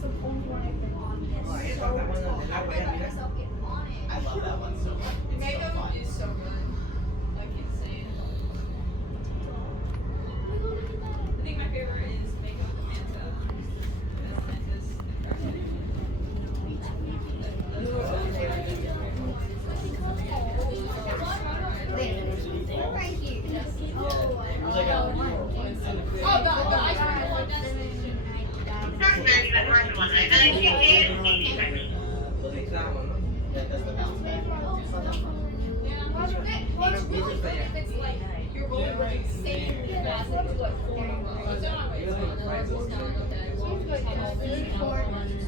the only one I've been on. It's so tough. I let myself get on it. I love that one so much. It's so Makeup fun. is so good. Like insane. I think my favorite is makeup Manta. Manta's impression. Right here. Oh, the ice cream one. What's really good if it's like you're rolling like insanely fast into like 4 rows. Then I wait, and then it's just down, okay, well, I'm all busy now, I'm on just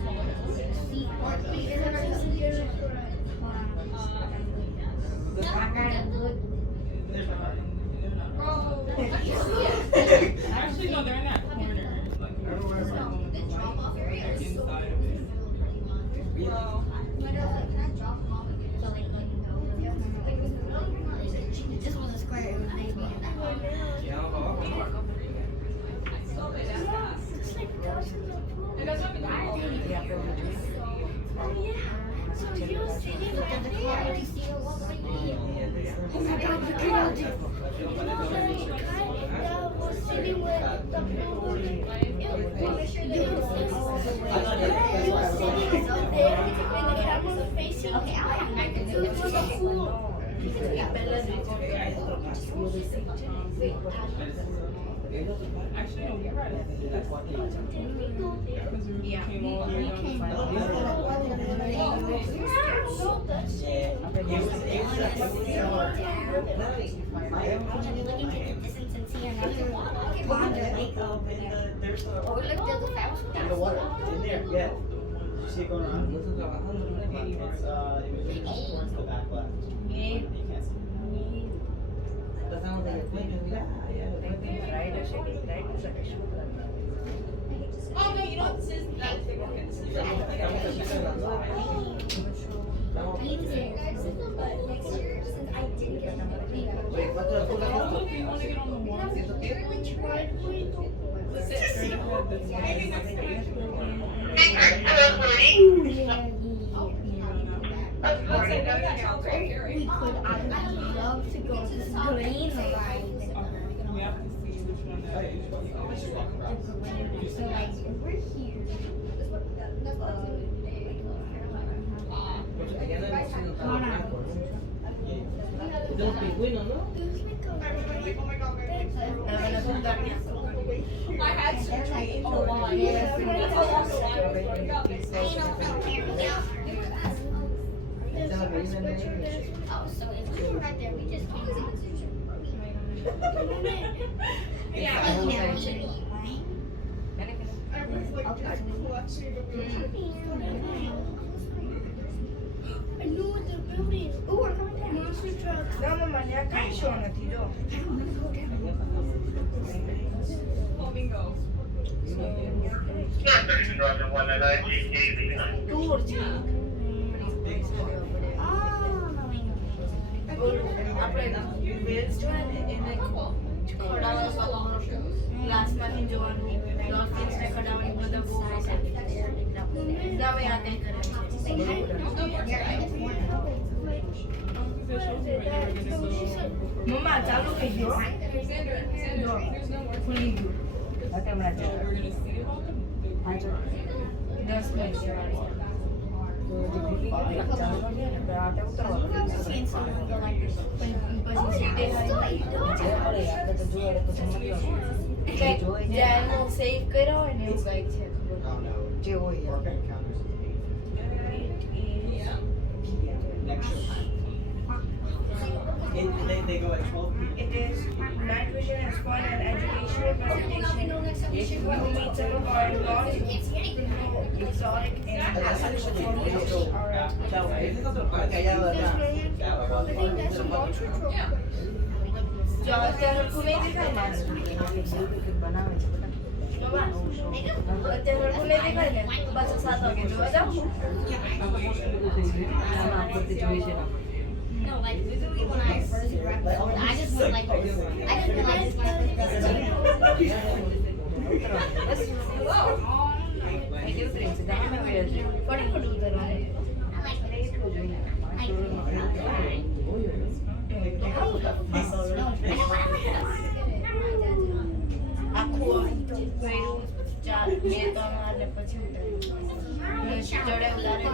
Actually, no, they're in that corner. The drop off area is so good. Bro. This was a square. It was maybe. It doesn't have to be Oh yeah. So you were sitting right there. Oh my God, the girl did. You know the guy that was sitting with the blue. You were sitting up there, and the camera was facing. Okay, it was a pool. Actually, no, you're right. Because we came all the way down to Oh, look, there's a fast In the water. In there, yeah. You see it going around? It's, it was just towards the back left. You can't see. Oh no, you know what this is? That thing. Okay, this is I need to say, guys, but next year, since I didn't get my Wait, what the? Oh, look, you want to get on the wall? we tried to Straight ahead, this way. we could, I would love to go to the green ride. We have to see which one that is. So like, if we're here, Los pingüinos, ¿no? I had surgery a lot. That's a lot of oh, so if we were right there, we just can't see the Yeah. I know what the building. Oh, we're coming down. Monster trucks. Flamingo. Last month in June, dolphins ने खड़ा हुआ मतलब वो ना मैं आते हैं मम्मा चालू कर दो There's no more. खुली दो We're gonna see all the big 10 minute save करो and it's like Oh no. Work encounters. Yeah. Next show time. They go at 12 p.m. it is night vision is fun and educational presentation. You will meet some of our exotic and That's actually callado terror को नहीं देखा है terror को नहीं देखा है बस साथ हो गए तो जाओ No, like literally when I first grabbed it, I just went like this. I just went like this. અહીંથી ઉતરી છે ગામે વયો છે પડી પડી ઉતરવાનું એટલું જોઈએ આખું કર્યું 4 2 3 વાર ને પછી ઉતર્યું ચડે ઉતારે